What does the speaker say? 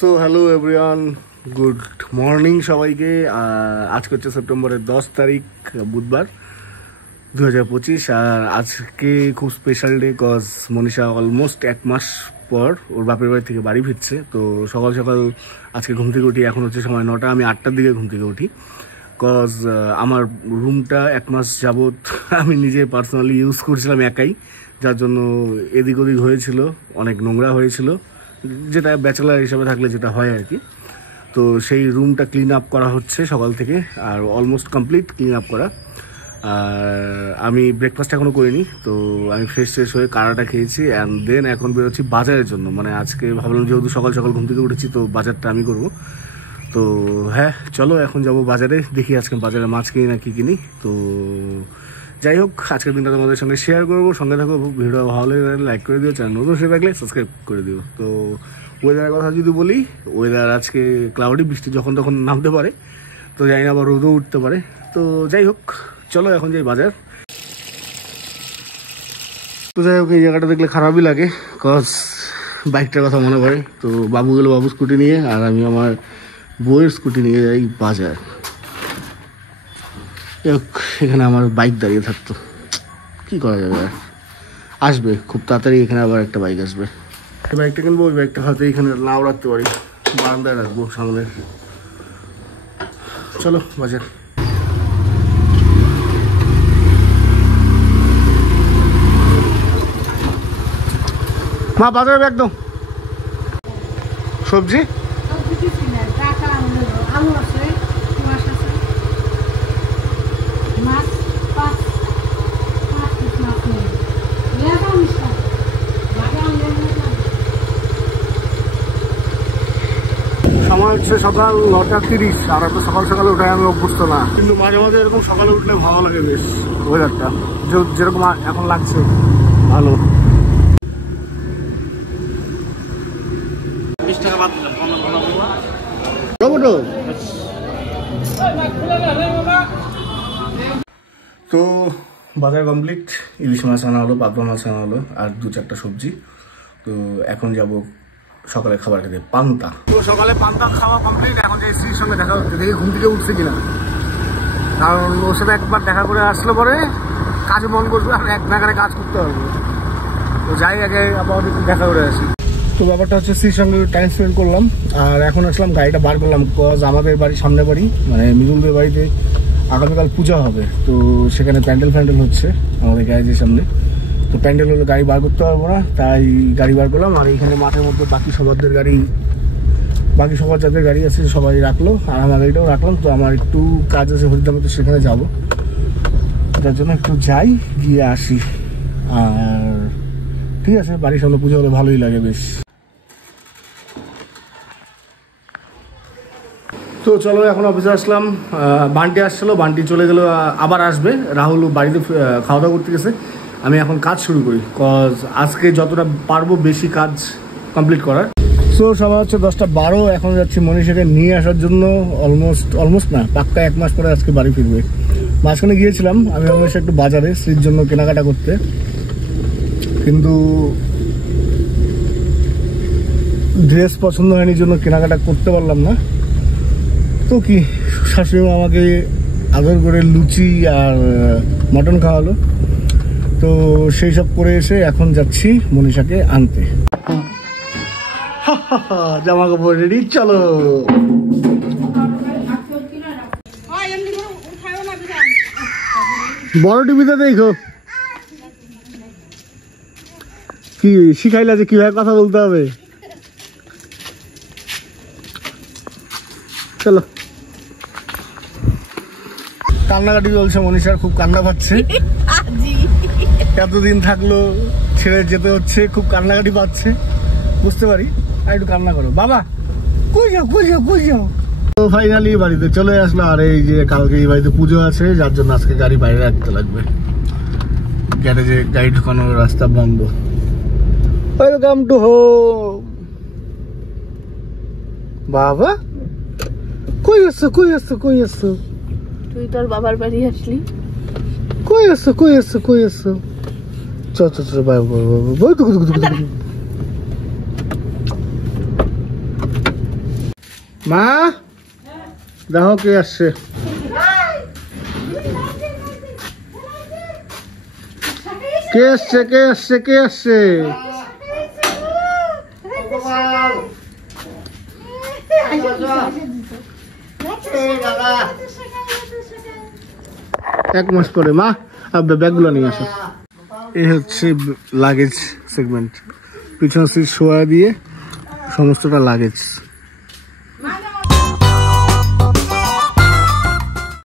So hello everyone, good morning সবাইকে। আজকে হচ্ছে সেপ্টেম্বরের 10 তারিখ, বুধবার 2025। আর আজকে খুব special day, cause Manisha almost 1 মাস পর ওর বাপের বাড়ি থেকে বাড়ি ফিরছে। তো সকাল সকাল আজকে ঘুম থেকে উঠি, এখন হচ্ছে সময় 9টা, আমি 8টার দিকে ঘুম থেকে উঠি। কজ আমার রুমটা 1 মাস যাবৎ আমি নিজে পার্সোনালি ইউজ করছিলাম একাই, যার জন্য এদিক ওদিক হয়েছিল, অনেক নোংরা হয়েছিল, যেটা ব্যাচেলার হিসাবে থাকলে যেটা হয় আর কি। তো সেই রুমটা ক্লিন আপ করা হচ্ছে সকাল থেকে, আর অলমোস্ট কমপ্লিট ক্লিন আপ করা। আর আমি ব্রেকফাস্ট এখনও করিনি, তো আমি ফ্রেশ হয়ে কারাটা খেয়েছি অ্যান্ড দেন এখন বেরোচ্ছি বাজারের জন্য। মানে আজকে ভাবলাম যেহেতু সকাল সকাল ঘুম থেকে উঠেছি, তো বাজারটা আমি করব। তো হ্যাঁ, চলো এখন যাব বাজারে, দেখি আজকে বাজারে মাছ কিনি না কি কিনি। তো যাই হোক, আজকের দিনটা তোমাদের সঙ্গে শেয়ার করবো, সঙ্গে থাকো। ভিডিও ভালো লাগলে লাইক করে দিও, চ্যানেল নতুন সেটা থাকলে সাবস্ক্রাইব করে দিও। তো ওয়েদারের কথা যদি বলি, ওয়েদার আজকে ক্লাউডি, বৃষ্টি যখন তখন নামতে পারে, তো জানি না আবার রোদও উঠতে পারে। তো যাই হোক, চলো এখন যাই বাজার। তো যাই হোক, এই জায়গাটা দেখলে খারাপই লাগে, কজ বাইকটার কথা মনে পড়ে। তো বাবু গেলো বাবু স্কুটি নিয়ে, আর আমি আমার বউয়ের স্কুটি নিয়ে যাই বাজার। এখানে আমার বাইক দাঁড়িয়ে থাকতো, কি করা যাবে আর। আসবে খুব তাড়াতাড়ি, এখানে আবার একটা বাইক আসবে। এই বাইকটা কিনবো, ওই বাইকটা হয়তো এখানে নাও রাখতে পারি, বারান্দায় রাখবো সামনে। চলো বাজার। মা বাজারে ব্যাগ দাও। সবজি সময় হচ্ছে সকাল 9:30, আর এত সকাল সকালে উঠে আমি অভ্যস্ত না, কিন্তু মাঝে মাঝে এরকম সকালে উঠলে ভালো লাগে বেশ। ওয়েদারটা যেরকম এখন লাগছে ভালো। 20 টাকা বাদ দিলাম। তো বাজার কমপ্লিট, ইলিশ মাছ আনা হলো, পাতলা মাছ আনা হলো, আর 2-4টা সবজি। তো এখন যাব সকালে খাবার খেতে, পান্তা। তো সকালে পান্তা খাওয়া কমপ্লিট, এখন যে স্ত্রীর সঙ্গে দেখা হচ্ছে, দেখি ঘুম থেকে উঠছে কিনা, কারণ ওর সাথে একবার দেখা করে আসলে পরে কাজে মন করবে, আর এক নাগারে কাজ করতে হবে। তো যাই আগে আবার দেখা করে আসি। তো ব্যাপারটা হচ্ছে স্ত্রীর সঙ্গে টাইম স্পেন্ড করলাম, আর এখন আসলাম গাড়িটা বার করলাম, কজ আমাদের বাড়ির সামনে বাড়ি, মানে মিজুলদের বাড়িতে আগামীকাল পূজা হবে। তো সেখানে প্যান্ডেল হচ্ছে আমাদের গ্যারেজের সামনে। তো প্যান্ডেল হলে গাড়ি বার করতে পারবো না, তাই গাড়ি বার করলাম। আর এইখানে মাঠের মধ্যে বাকি সবার যাদের গাড়ি আছে সবাই রাখলো, আর আমার গাড়িটাও রাখলাম। তো আমার একটু কাজ আছে হরিদ্বারে, তো সেখানে যাবো, তার জন্য একটু যাই, গিয়ে আসি। আর ঠিক আছে, বাড়ির সামনে পুজো হলে ভালোই লাগে বেশ। তো চলো এখন অফিসে আসলাম। বান্টি আসছিলো, বান্টি চলে গেলো, আবার আসবে। রাহুল বাড়িতে খাওয়া দাওয়া করতে গেছে। আমি এখন কাজ শুরু করি, কজ আজকে যতটা পারবো বেশি কাজ কমপ্লিট করার। সো সবাই হচ্ছে 10:12, এখন যাচ্ছি মনীষাকে নিয়ে আসার জন্য। অলমোস্ট না, পাক্কা 1 মাস পরে আজকে বাড়ি ফিরবে। মাঝখানে গিয়েছিলাম আমি মনীষা একটু বাজারে স্ত্রীর জন্য কেনাকাটা করতে, কিন্তু ড্রেস পছন্দ হয়নি জন্য কেনাকাটা করতে পারলাম না। তো কি, শাশুড়ি মা আমাকে আদর করে লুচি আর মটন খাওয়ালো। তো সেই সব করে এসে এখন যাচ্ছি মনীষাকে আনতে। জামা কাপড় রেডি, চলো। বড় টিভিতে দেখো কি শিখাইলা যে কিভাবে কথা বলতে হবে। চলো। কান্নাকাটি চলছে, মনীষার খুব কান্না পাচ্ছে। এতদিন থাকলো, ছেড়ে যেতে হচ্ছে, খুব কান্নাকাটি পাচ্ছে, বুঝতে পারি। আর একটু কান্না করো, বাবা কই যাও। তো ফাইনালি বাড়িতে চলে আসলো। আর এই যে কালকে এই বাড়িতে পুজো আছে, যার জন্য আজকে গাড়ি বাইরে রাখতে লাগবে। গ্যারেজে গাড়ি ঢোকানোর রাস্তা বন্ধ। Welcome to home. বাবা কই আসছো? তুই তোর বাবার বাড়ি আসলি? কই আসছো? চ বাই। মা দেখো কে আসছে। কে আসছে কে আসছে কে আসছে? এক মাস পরে মা ব্যাগগুলো নিয়ে আসো। এই হচ্ছে লাগেজ সেগমেন্ট, পিছন সিট শোয়া দিয়ে সমস্তটা লাগেজ।